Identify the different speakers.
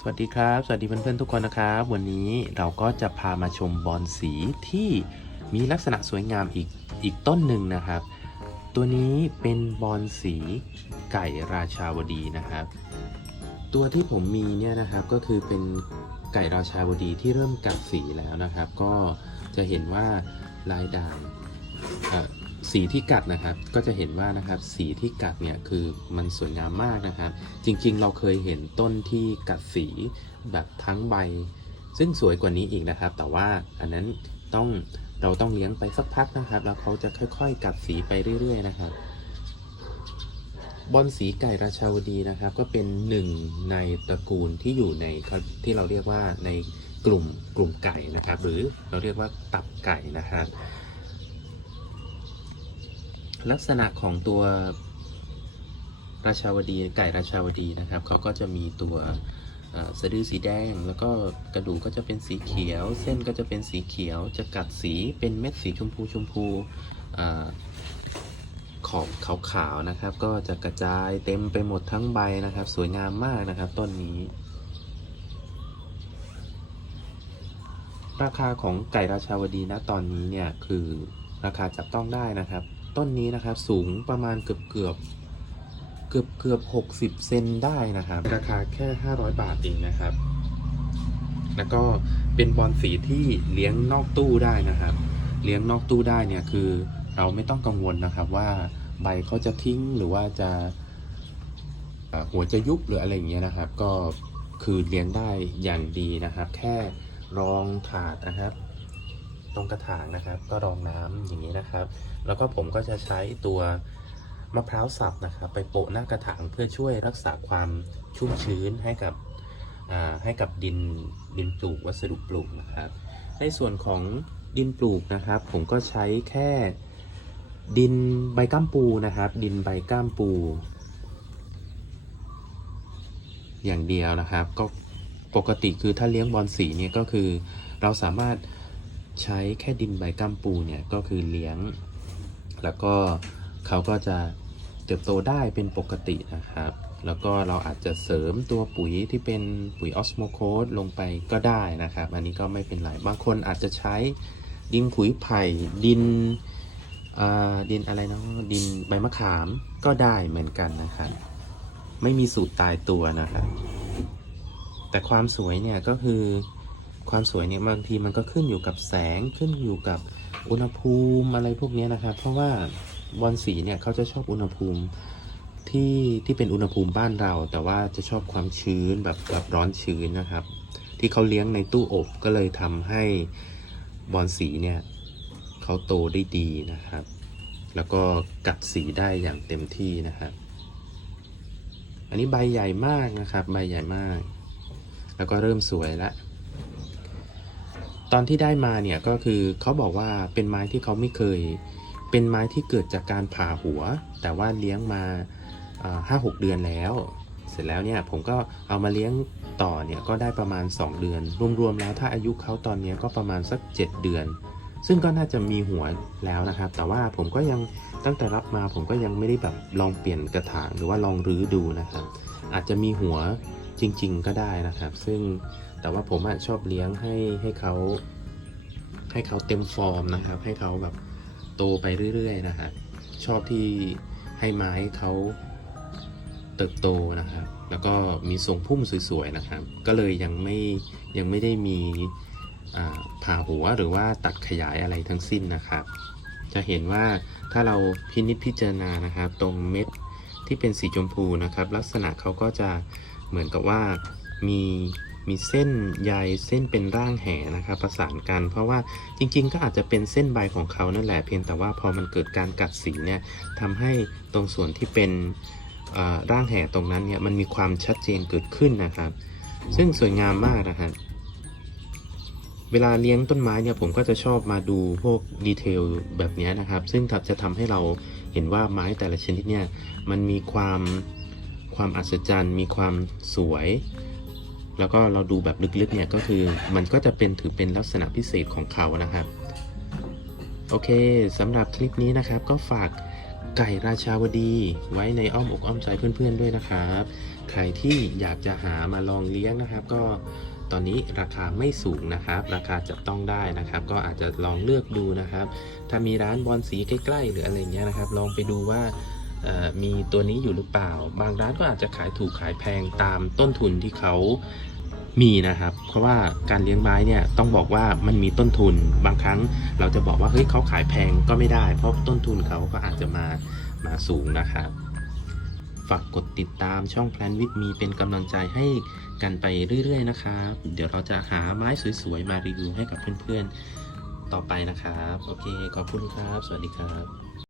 Speaker 1: สวัสดีครับ สวัสดีเพื่อนๆทุกคนนะครับ วันนี้เราก็จะพามาชมบอนสีที่มีลักษณะสวยงามอีกอีกต้นหนึ่งนะครับ ตัวนี้เป็นบอนสีไก่ราชาวดีนะครับ ตัวที่ผมมีเนี่ยนะครับก็คือเป็นไก่ราชาวดีที่เริ่มกัดสีแล้วนะครับ ก็จะเห็นว่าลายด่าง สีที่กัดนะครับ ก็จะเห็นว่านะครับสีที่กัดเนี่ยคือมันสวยงามมากนะครับ จริงๆ เราเคยเห็นต้นที่กัดสีแบบทั้งใบ ซึ่งสวยกว่านี้อีกนะครับ แต่ว่าอันนั้นต้องเราต้องเลี้ยงไปสักพักนะครับ แล้วเขาจะค่อยๆ กัดสีไปเรื่อย ๆ นะครับบอนสีไก่ราชาวดีนะครับ ก็เป็นหนึ่งในตระกูลที่อยู่ในที่เราเรียกว่าในกลุ่มกลุ่มไก่นะครับ หรือเราเรียกว่าตับไก่นะครับ ลักษณะของตัวราชาวดีไก่ราชาวดีนะครับเขาก็จะมีตัวสะดือสีแดง แล้วก็กระดูกก็จะเป็นสีเขียว เส้นก็จะเป็นสีเขียว จะกัดสีเป็นเม็ดสีชมพูชมพูอ่าขอบขาวๆนะครับ ก็จะกระจายเต็มไปหมดทั้งใบนะครับ สวยงามมากนะครับ ต้นนี้ ราคาของไก่ราชาวดีนะตอนนี้เนี่ยคือราคาจับต้องได้นะครับ ต้นนี้นะครับ สูงประมาณเกือบเกือบเกือบเกือบหกสิบเซนได้นะครับ ราคาแค่500บาทเองนะครับ แล้วก็เป็นบอลสีที่เลี้ยงนอกตู้ได้นะครับ เลี้ยงนอกตู้ได้เนี่ยคือเราไม่ต้องกังวลนะครับว่าใบเขาจะทิ้งหรือว่าจะหัวจะยุบหรืออะไรอย่างเงี้ยนะครับ ก็คือเลี้ยงได้อย่างดีนะครับ แค่รองถาดนะครับ ตรงกระถางนะครับ ก็รองน้ำอย่างนี้นะครับ แล้วก็ผมก็จะใช้ตัวมะพร้าวสับนะครับ ไปโปะหน้ากระถางเพื่อช่วยรักษาความชุ่มชื้นให้กับให้กับดินดินปลูกวัสดุปลูกนะครับ ในส่วนของดินปลูกนะครับ ผมก็ใช้แค่ดินใบก้ามปูนะครับ ดินใบก้ามปู อย่างเดียวนะครับ ก็ปกติคือถ้าเลี้ยงบอลสีเนี่ยก็คือเราสามารถ ใช้แค่ดินใบก้ามปูเนี่ยก็คือเลี้ยง แล้วก็เขาก็จะเติบโตได้เป็นปกตินะครับ แล้วก็เราอาจจะเสริมตัวปุ๋ยที่เป็นปุ๋ยออสโมโคสลงไปก็ได้นะครับ อันนี้ก็ไม่เป็นไร บางคนอาจจะใช้ดินขุยไผ่ดินดินอะไรนะดินใบมะขามก็ได้เหมือนกันนะครับ ไม่มีสูตรตายตัวนะครับ แต่ความสวยเนี่ยก็คือ ความสวยเนี่ยบางทีมันก็ขึ้นอยู่กับแสงขึ้นอยู่กับอุณหภูมิอะไรพวกนี้นะครับ เพราะว่าบอลสีเนี่ยเขาจะชอบอุณหภูมิที่ที่เป็นอุณหภูมิบ้านเรา แต่ว่าจะชอบความชื้นแบบแบบร้อนชื้นนะครับ ที่เขาเลี้ยงในตู้อบก็เลยทำให้บอลสีเนี่ยเขาโตได้ดีนะครับ แล้วก็กัดสีได้อย่างเต็มที่นะครับ อันนี้ใบใหญ่มากนะครับ ใบใหญ่มาก แล้วก็เริ่มสวยแล้ว อนที่ได้มาเนี่ยก็คือเขาบอกว่าเป็นไม้ที่เขาไม่เคย เป็นไม้ที่เกิดจากการผ่าหัว แต่ว่าเลี้ยงมาห้าหกเดือนแล้ว เสร็จแล้วเนี่ยผมก็เอามาเลี้ยงต่อเนี่ยก็ได้ประมาณ 2 เดือน รวมๆแล้วถ้าอายุเขาตอนนี้ก็ประมาณสัก 7 เดือน ซึ่งก็น่าจะมีหัวแล้วนะครับ แต่ว่าผมก็ยังตั้งแต่รับมาผมก็ยังไม่ได้แบบลองเปลี่ยนกระถางหรือว่าลองรื้อดูนะครับ อาจจะมีหัวจริง ๆ ก็ได้นะครับ ซึ่ง แต่ว่าผมอะชอบเลี้ยงให้ให้เขาให้เขาเต็มฟอร์มนะครับ ให้เขาแบบโตไปเรื่อยๆนะครับชอบที่ให้ไม้เขาเติบโตนะครับ แล้วก็มีทรงพุ่มสวยๆนะครับ ก็เลยยังไม่ยังไม่ได้มีผ่าหัวหรือว่าตัดขยายอะไรทั้งสิ้นนะครับ จะเห็นว่าถ้าเราพินิจพิจารณานะครับ ตรงเม็ดที่เป็นสีชมพูนะครับ ลักษณะเขาก็จะเหมือนกับว่ามี มีเส้นใยเส้นเป็นร่างแหนะครับประสานกัน เพราะว่าจริงๆ ก็อาจจะเป็นเส้นใบของเขานั่นแหละเพียงแต่ว่าพอมันเกิดการกัดสีเนี่ยทำให้ตรงส่วนที่เป็นร่างแหตรงนั้นเนี่ยมันมีความชัดเจนเกิดขึ้นนะครับ ซึ่งสวยงามมากนะครับเวลาเลี้ยงต้นไม้เนี่ยผมก็จะชอบมาดูพวกดีเทลแบบนี้นะครับ ซึ่งจะทำให้เราเห็นว่าไม้แต่ละชนิดเนี่ยมันมีความความอัศจรรย์ มีความสวย แล้วก็เราดูแบบลึกๆเนี่ยก็คือมันก็จะเป็นถือเป็นลักษณะพิเศษของเขานะครับโอเคสำหรับคลิปนี้นะครับ ก็ฝากไก่ราชาวดีไว้ในอ้อมอกอ้อมใจเพื่อนๆด้วยนะครับ ใครที่อยากจะหามาลองเลี้ยงนะครับ ก็ตอนนี้ราคาไม่สูงนะครับ ราคาจับต้องได้นะครับ ก็อาจจะลองเลือกดูนะครับ ถ้ามีร้านบอลสีใกล้ ๆ หรืออะไรเงี้ยนะครับ ลองไปดูว่า มีตัวนี้อยู่หรือเปล่า บางร้านก็อาจจะขายถูกขายแพงตามต้นทุนที่เขามีนะครับ เพราะว่าการเลี้ยงไม้เนี่ยต้องบอกว่ามันมีต้นทุน บางครั้งเราจะบอกว่าเฮ้ยเขาขายแพงก็ไม่ได้ เพราะต้นทุนเขาก็อาจจะมามาสูงนะครับฝากกดติดตามช่อง Plan with me เป็นกำลังใจให้กันไปเรื่อย ๆ นะครับ เดี๋ยวเราจะหาไม้สวย ๆ มารีวิวให้กับเพื่อน ๆ ต่อไปนะครับ โอเค ขอบคุณครับ สวัสดีครับ